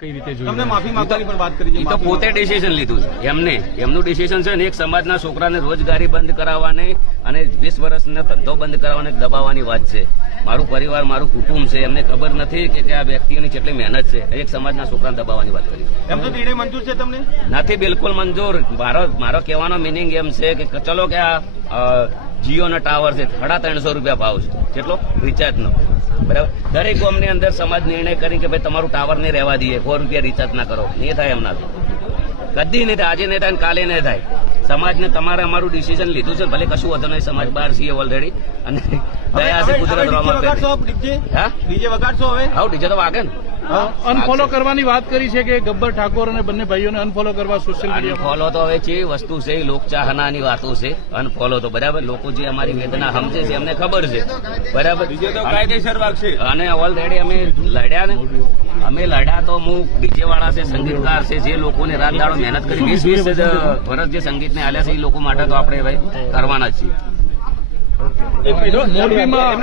કઈ રીતે જોયું? તમને માફી માંગવાની પણ વાત કરી છે. એ તો પોતે ડિસિઝન લીધું છે એમનું ડિસિઝન છે ને એક સમાજના છોકરાને રોજગારી બંધ કરાવવાની અને 20 વર્ષનો ધંધો બંધ કરાવવાની દબાવવાની વાત છે. મારું પરિવાર મારું કુટુંબ છે, એમને ખબર નથી કે આ વ્યક્તિઓની કેટલી મહેનત છે. એક સમાજના છોકરાને દબાવવાની વાત કરી. એમ તો નિર્ણય મંજૂર છે તમને? નથી બિલકુલ મંજૂર. મારો કહેવાનો મિનિંગ એમ છે કે ચલો કે આ જીઓનો ટાવર છે 350 રૂપિયા ભાવ છે, કેટલો રિચાર્જનો, બરાબર. દરેક ગામની અંદર સમાજ નિર્ણય કરી કે ભાઈ તમારું ટાવર નહીં રહેવા દઈએ, 4 રૂપિયા રિચાર્જ ના કરો. નહીં થાય એમનાથી, કદી નહીં થાય. આજે નહીં થાય કાલે નહીં થાય. સમાજને તમારે અમારું ડિસિઝન લીધું છે, ભલે કશું વધુ નહીં. સમાજ બહાર છીએ ઓલરેડી અને દયા છે કુદરત ડીજે વગાડશો હવે? આવું ડીજે તો વાગે ને. અનફોલો કરવાની વાત કરી છે કે ગબ્બર ઠાકોર અને બંને ભાઈઓને અનફોલો કરવા સોશિયલ મીડિયા. અનફોલો તો હવે છે વસ્તુ છે, લોકચાહનાની વાતો છે. અનફોલો તો બરાબર, લોકો જે અમારી વેદના સમજે છે એમને ખબર છે, બરાબર. કાયદેસર વાગશે. અને ઓલરેડી અમે લડ્યા ને, અમે લડ્યા તો હું ડીજે વાળા છે, સંગીતકાર છે, જે લોકોને રાત દાડો મહેનત કરી 20 વર્ષ જે સંગીતને આલ્યા છે એ લોકો માટે તો આપણે ભાઈ કરવાના જ છીએ. મોરબીમાં